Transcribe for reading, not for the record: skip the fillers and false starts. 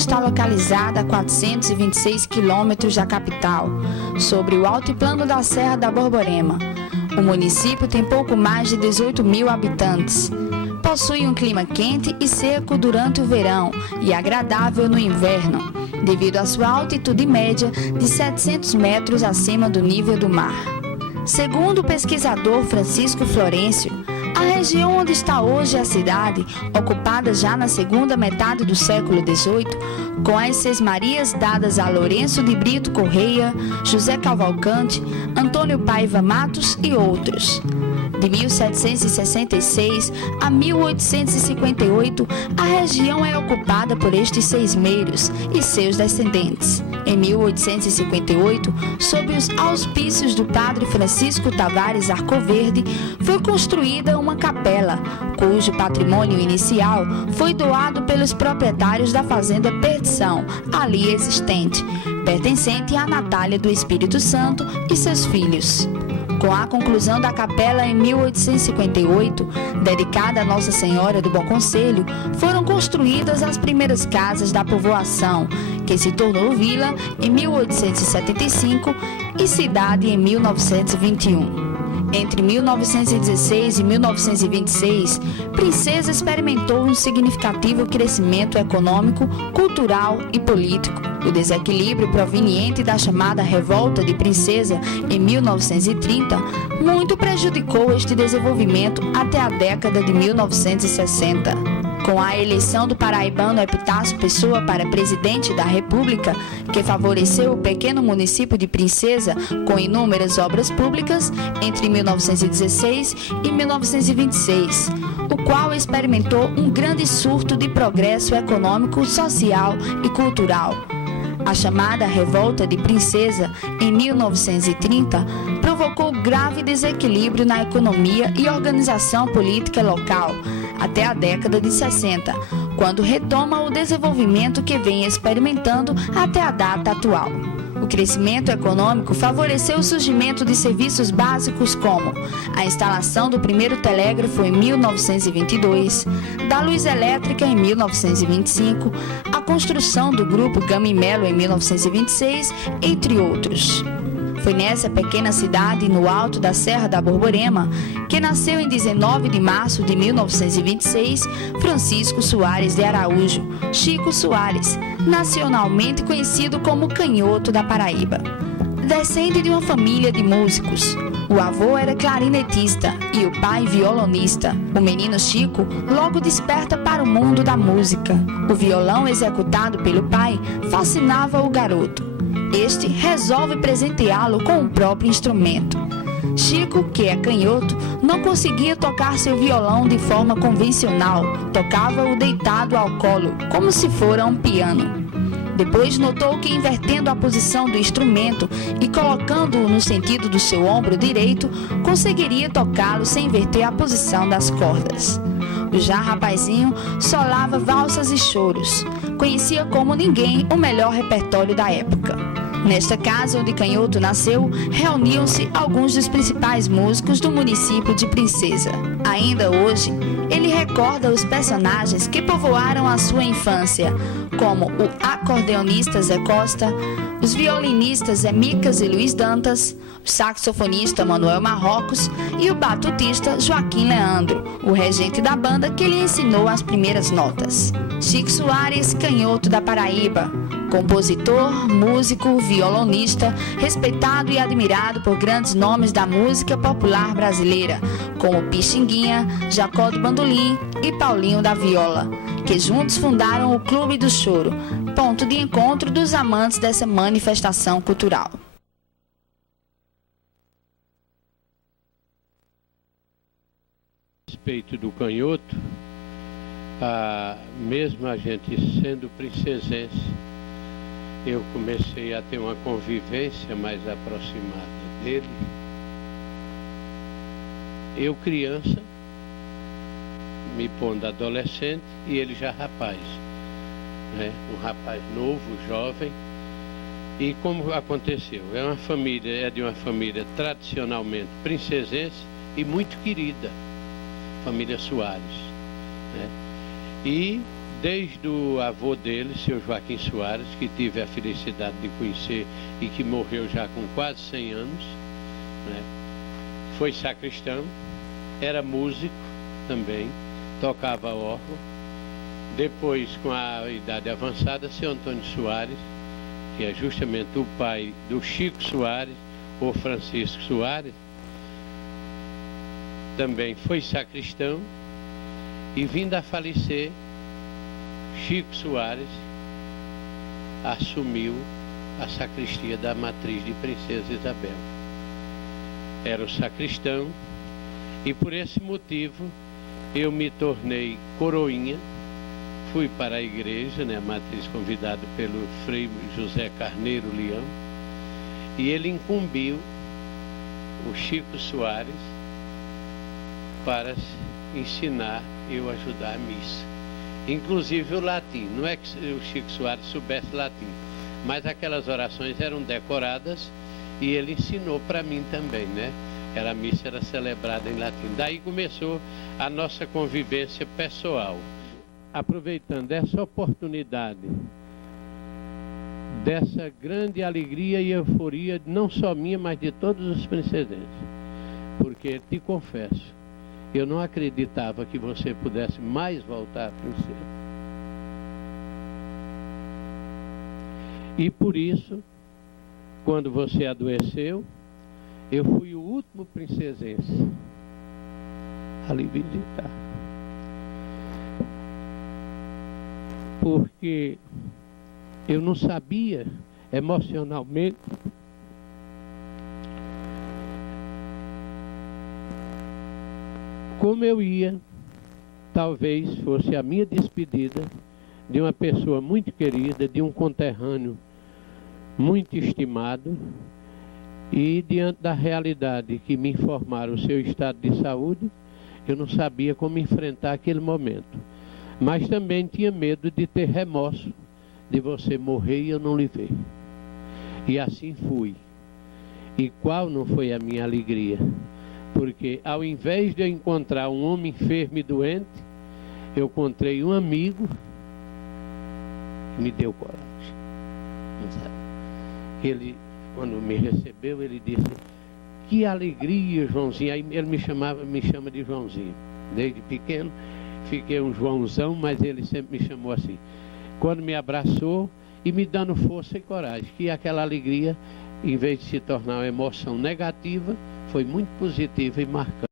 está localizada a 426 quilômetros da capital, sobre o altiplano da Serra da Borborema. O município tem pouco mais de 18 mil habitantes. Possui um clima quente e seco durante o verão e agradável no inverno, devido à sua altitude média de 700 metros acima do nível do mar. Segundo o pesquisador Francisco Florencio, a região onde está hoje a cidade, ocupada já na segunda metade do século XVIII, com as Sesmarias dadas a Lourenço de Brito Correia, José Cavalcante, Antônio Paiva Matos e outros. De 1766 a 1858, a região é ocupada por estes seismeiros e seus descendentes. Em 1858, sob os auspícios do padre Francisco Tavares Arcoverde, foi construída uma capela, cujo patrimônio inicial foi doado pelos proprietários da fazenda Perdição, ali existente, pertencente a Natália do Espírito Santo e seus filhos. Com a conclusão da capela em 1858, dedicada a Nossa Senhora do Bom Conselho, foram construídas as primeiras casas da povoação, que se tornou vila em 1875 e cidade em 1921. Entre 1916 e 1926, Princesa experimentou um significativo crescimento econômico, cultural e político. O desequilíbrio proveniente da chamada Revolta de Princesa em 1930 muito prejudicou este desenvolvimento até a década de 1960. Com a eleição do paraibano Epitácio Pessoa para presidente da República, que favoreceu o pequeno município de Princesa com inúmeras obras públicas entre 1916 e 1926, o qual experimentou um grande surto de progresso econômico, social e cultural. A chamada Revolta de Princesa, em 1930, provocou grave desequilíbrio na economia e organização política local, até a década de 60, quando retoma o desenvolvimento que vem experimentando até a data atual. O crescimento econômico favoreceu o surgimento de serviços básicos como a instalação do primeiro telégrafo em 1922, da luz elétrica em 1925, a construção do grupo Gama e Melo em 1926, entre outros. Foi nessa pequena cidade, no alto da Serra da Borborema, que nasceu em 19 de março de 1926, Francisco Soares de Araújo, Chico Soares, nacionalmente conhecido como Canhoto da Paraíba. Descende de uma família de músicos. O avô era clarinetista e o pai violonista. O menino Chico logo desperta para o mundo da música. O violão executado pelo pai fascinava o garoto. Este resolve presenteá-lo com o próprio instrumento. Chico, que é canhoto, não conseguia tocar seu violão de forma convencional. Tocava-o deitado ao colo, como se fora um piano. Depois notou que, invertendo a posição do instrumento e colocando-o no sentido do seu ombro direito, conseguiria tocá-lo sem inverter a posição das cordas. O já rapazinho solava valsas e choros. Conhecia como ninguém o melhor repertório da época. Nesta casa onde Canhoto nasceu, reuniam-se alguns dos principais músicos do município de Princesa. Ainda hoje, ele recorda os personagens que povoaram a sua infância, como o acordeonista Zé Costa, os violinistas Zé Micas e Luiz Dantas, o saxofonista Manuel Marrocos e o batutista Joaquim Leandro, o regente da banda que lhe ensinou as primeiras notas. Chico Soares, Canhoto da Paraíba, compositor, músico, violonista, respeitado e admirado por grandes nomes da música popular brasileira, como Pixinguinha, Jacó do Bandolim e Paulinho da Viola, que juntos fundaram o Clube do Choro, ponto de encontro dos amantes dessa manifestação cultural. A respeito do Canhoto, mesmo a gente sendo princesense, eu comecei a ter uma convivência mais aproximada dele. Eu criança, me pondo adolescente, e ele já rapaz, né? Um rapaz novo, jovem. E como aconteceu? É de uma família tradicionalmente princesense e muito querida, família Soares, né? E desde o avô dele, seu Joaquim Soares, que tive a felicidade de conhecer e que morreu já com quase 100 anos, né? Foi sacristão, era músico também, tocava órgão. Depois, com a idade avançada, seu Antônio Soares, que é justamente o pai do Chico Soares, ou Francisco Soares, também foi sacristão, e vindo a falecer, Chico Soares assumiu a sacristia da matriz de Princesa Isabel. Era o sacristão, e por esse motivo eu me tornei coroinha, fui para a igreja, né, a matriz, convidado pelo Frei José Carneiro Leão, e ele incumbiu o Chico Soares para ensinar eu ajudar a missa. Inclusive o latim. Não é que o Chico Soares soubesse latim, mas aquelas orações eram decoradas e ele ensinou para mim também, né? A missa era celebrada em latim. Daí começou a nossa convivência pessoal. Aproveitando essa oportunidade, dessa grande alegria e euforia, não só minha, mas de todos os princesenses. Porque, te confesso, eu não acreditava que você pudesse mais voltar a princesa. E por isso, quando você adoeceu, eu fui o último princesense a lhe visitar. Porque eu não sabia emocionalmente como eu ia, talvez fosse a minha despedida de uma pessoa muito querida, de um conterrâneo muito estimado, e diante da realidade que me informaram o seu estado de saúde, eu não sabia como enfrentar aquele momento. Mas também tinha medo de ter remorso de você morrer e eu não lhe ver. E assim fui. E qual não foi a minha alegria? Porque ao invés de eu encontrar um homem enfermo e doente, eu encontrei um amigo que me deu coragem. Ele, quando me recebeu, ele disse: que alegria, Joãozinho. Aí ele me chama de Joãozinho. Desde pequeno fiquei um Joãozão, mas ele sempre me chamou assim. Quando me abraçou e me dando força e coragem, que aquela alegria, em vez de se tornar uma emoção negativa, foi muito positiva e marcante.